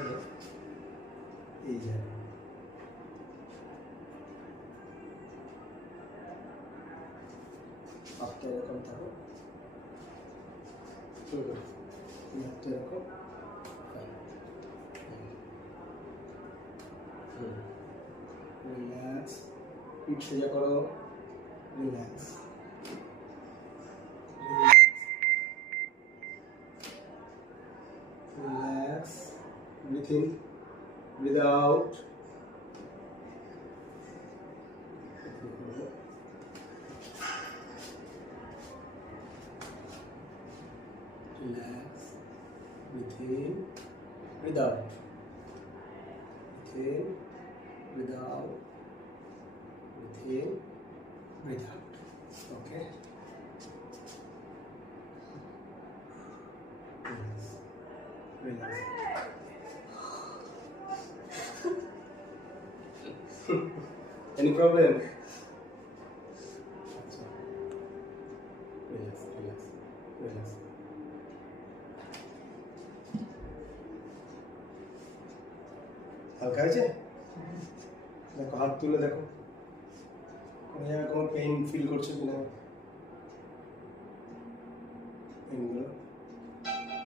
ধরো এই জায়গায় হাতটা এরকম থাকো, এই হাতটা এরকম, রিল্যাক্স, পিঠ সোজা করো, relax, relax, breathe in, breathe out, relax, breathe in, breathe out, breathe in, breathe out, breathe in, breathe out. Okay. Relax, relax. Any problem? Relax, relax, relax. হালকা হয়েছে? দেখো হাত তুলে দেখো কোনো জায়গায় কোনো পেইন ফিল করছো কিনা, পেইনগুলো